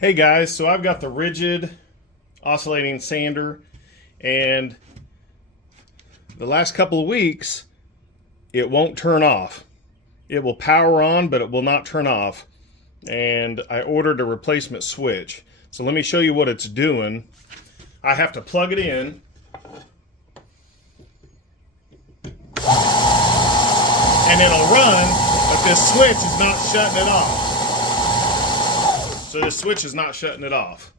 Hey guys, so I've got the Ridgid oscillating sander, and the last couple of weeks it won't turn off. It will power on, but it will not turn off. And I ordered a replacement switch. So let me show you what it's doing. I have to plug it in. And it'll run, but this switch is not shutting it off. So the switch is not shutting it off.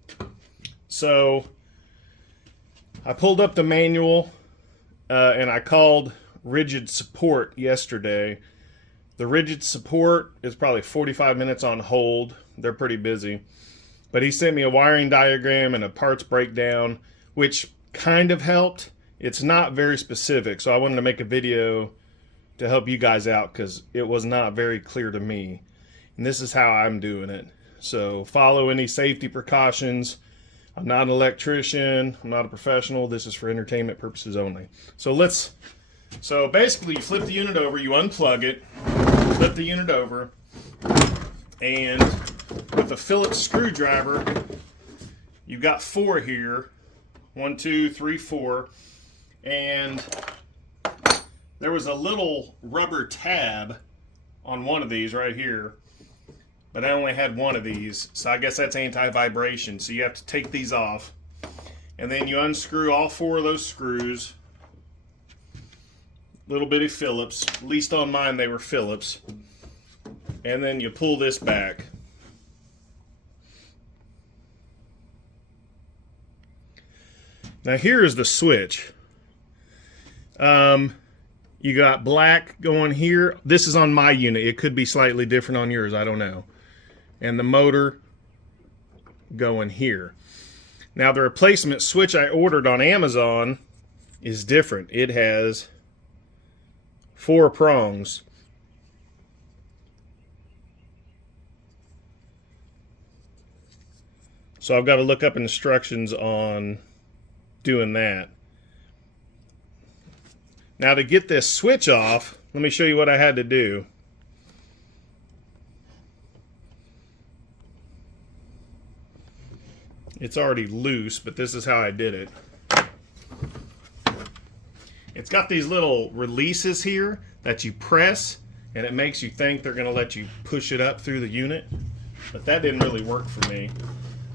So I pulled up the manual and I called Ridgid support yesterday. The Ridgid support is probably 45 minutes on hold. They're pretty busy. But he sent me a wiring diagram and a parts breakdown, which kind of helped. It's not very specific, so I wanted to make a video to help you guys out because it was not very clear to me. And this is how I'm doing it. So follow any safety precautions. I'm not an electrician. I'm not a professional. This is for entertainment purposes only. So basically you flip the unit over, you unplug it, flip the unit over, and with a Phillips screwdriver, you've got 4 here. 1, 2, 3, 4. And there was a little rubber tab on one of these right here, but I only had one of these, so I guess that's anti-vibration. So you have to take these off, and then you unscrew all 4 of those screws. Little bitty Phillips, at least on mine they were Phillips. And then you pull this back. Now here is the switch. You got black going here. This is on my unit. It could be slightly different on yours. I don't know. And the motor going here. Now the replacement switch I ordered on Amazon is different. It has 4 prongs. So I've got to look up instructions on doing that. Now to get this switch off, let me show you what I had to do. It's already loose, but this is how I did it. It's got these little releases here that you press, and it makes you think they're going to let you push it up through the unit, but that didn't really work for me.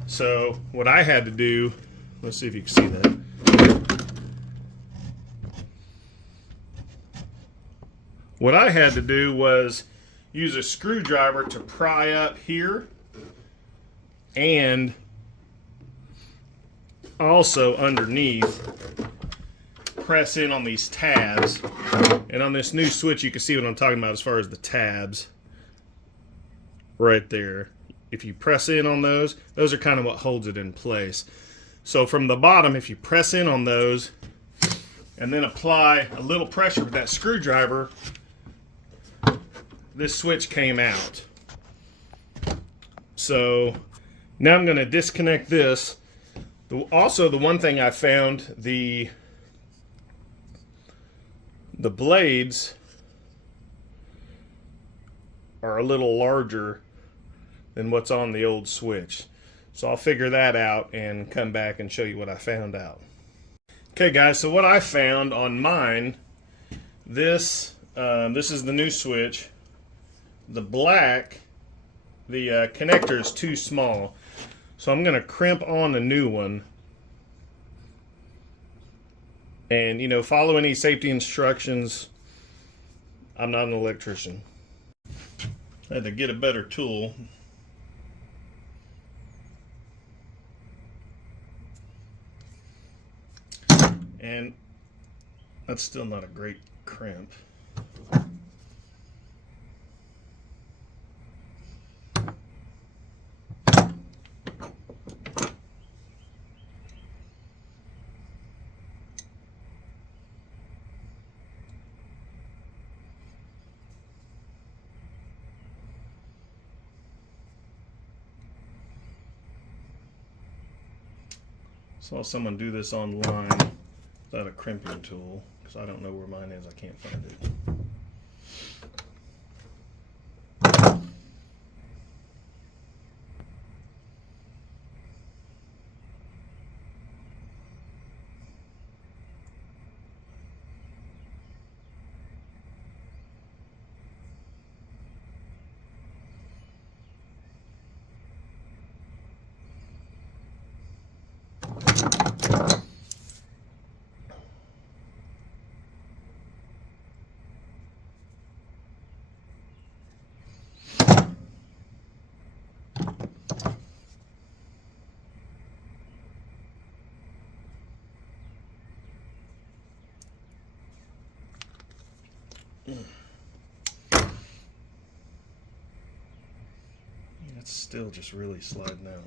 So what I had to do, let's see if you can see that. What I had to do was use a screwdriver to pry up here, and also underneath press in on these tabs. And on this new switch you can see what I'm talking about as far as the tabs right there. If you press in on those are kind of what holds it in place. So from the bottom, if you press in on those and then apply a little pressure with that screwdriver, this switch came out. So now I'm going to disconnect this. Also, the one thing I found, the blades are a little larger than what's on the old switch. So I'll figure that out and come back and show you what I found out. Okay guys, so what I found on mine, this is the new switch. The black, the connector is too small. So I'm going to crimp on a new one. And, you know, follow any safety instructions. I'm not an electrician. I had to get a better tool. And that's still not a great crimp. Saw someone do this online without a crimping tool, because I don't know where mine is. I can't find it. still just really sliding out.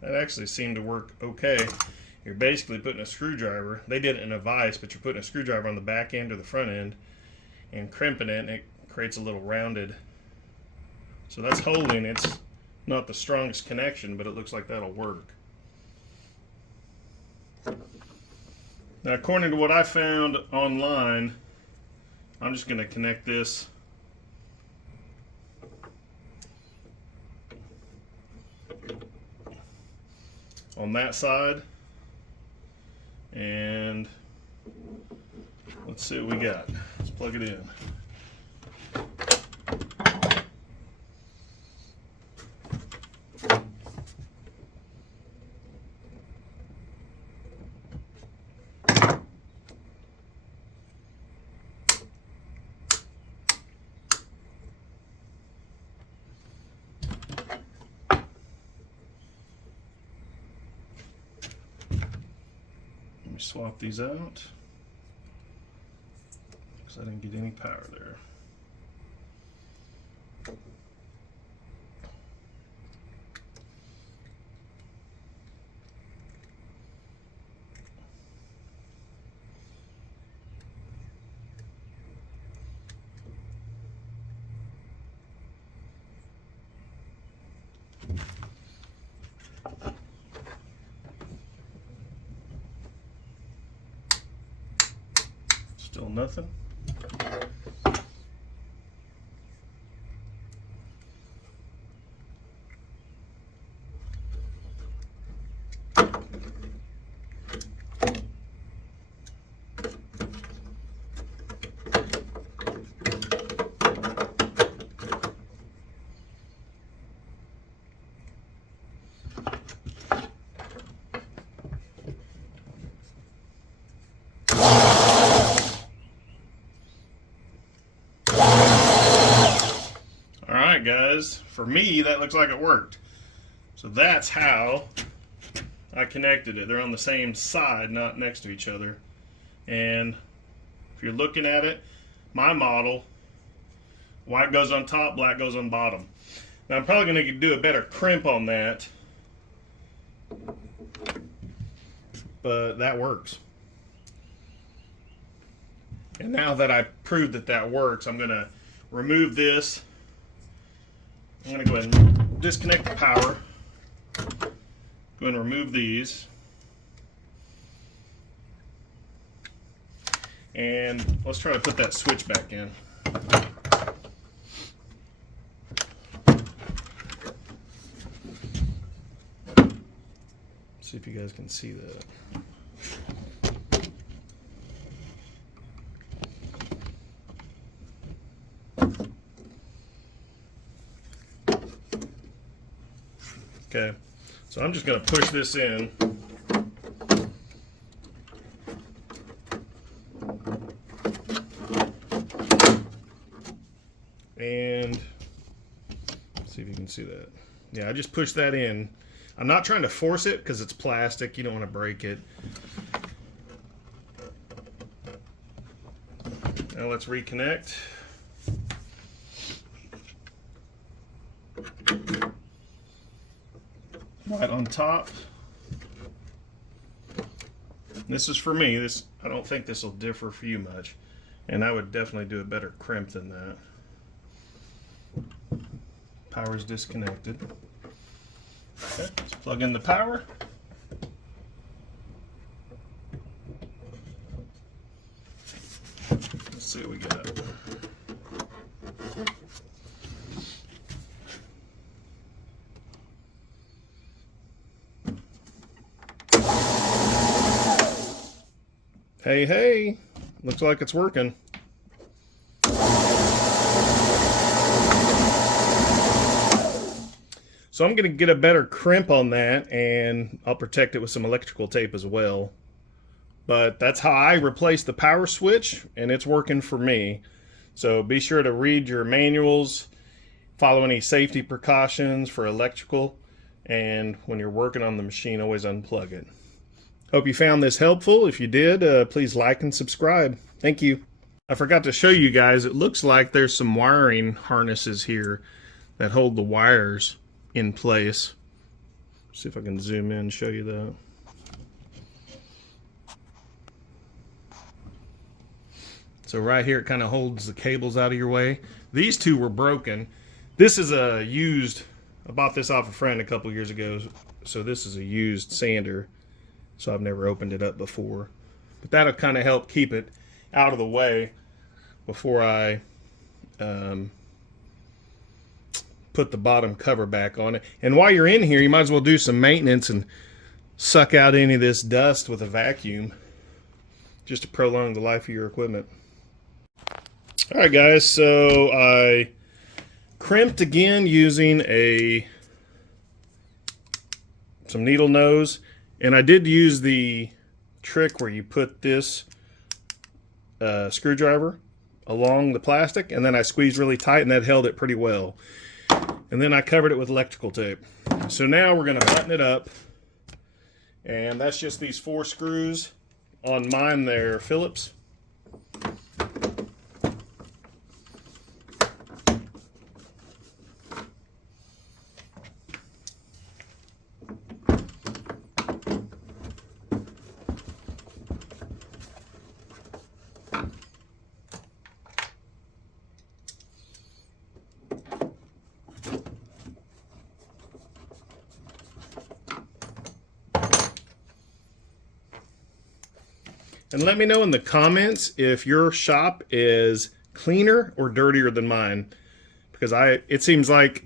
That actually seemed to work okay. You're basically putting a screwdriver, they did it in a vise, but you're putting a screwdriver on the back end or the front end and crimping it, and it creates a little rounded. So that's holding. It's not the strongest connection, but it looks like that'll work. Now, according to what I found online, I'm just going to connect this on that side, and let's see what we got. Let's plug it in. Let me swap these out because I didn't get any power there. Still nothing. Guys, for me that looks like it worked. So that's how I connected it. They're on the same side, not next to each other. And if you're looking at it, my model, white goes on top, black goes on bottom. Now I'm probably going to do a better crimp on that, but that works. And now that I proved that that works, I'm going to remove this. I'm going to go ahead and disconnect the power. Go ahead and remove these. And let's try to put that switch back in. See if you guys can see that. Okay, so I'm just going to push this in. And see if you can see that. Yeah, I just pushed that in. I'm not trying to force it because it's plastic. You don't want to break it. Now let's reconnect. Right on top. This is for me. I don't think this will differ for you much, and I would definitely do a better crimp than that. Power's disconnected. Okay, let's plug in the power. Let's see what we got. Hey, hey, looks like it's working. So I'm going to get a better crimp on that, and I'll protect it with some electrical tape as well. But that's how I replaced the power switch, and it's working for me. So be sure to read your manuals, follow any safety precautions for electrical, and when you're working on the machine, always unplug it. Hope you found this helpful. If you did, please like and subscribe. Thank you. I forgot to show you guys, it looks like there's some wiring harnesses here that hold the wires in place. See if I can zoom in and show you that. So right here it kind of holds the cables out of your way. These two were broken. This is a used, I bought this off a friend a couple years ago, so this is a used sander, so I've never opened it up before. But that'll kind of help keep it out of the way before I put the bottom cover back on it. And while you're in here, you might as well do some maintenance and suck out any of this dust with a vacuum, just to prolong the life of your equipment. Alright guys, so I crimped again using some needle nose, and I did use the trick where you put this screwdriver along the plastic, and then I squeezed really tight, and that held it pretty well. And then I covered it with electrical tape. So now we're going to button it up, and that's just these 4 screws. On mine they're Phillips. And let me know in the comments if your shop is cleaner or dirtier than mine. Because it seems like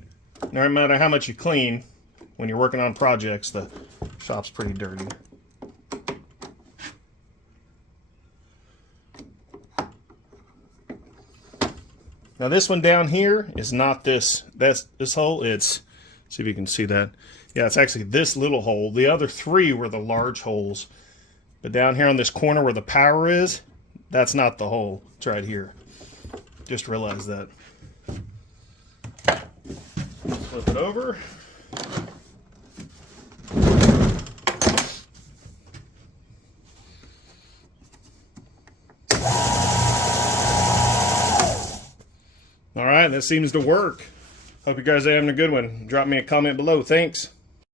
no matter how much you clean, when you're working on projects, the shop's pretty dirty. Now this one down here is not this hole. It's, see if you can see that. Yeah, it's actually this little hole. The other 3 were the large holes. But down here on this corner where the power is, that's not the hole. It's right here. Just realize that. Flip it over. All right, that seems to work. Hope you guys are having a good one. Drop me a comment below. Thanks.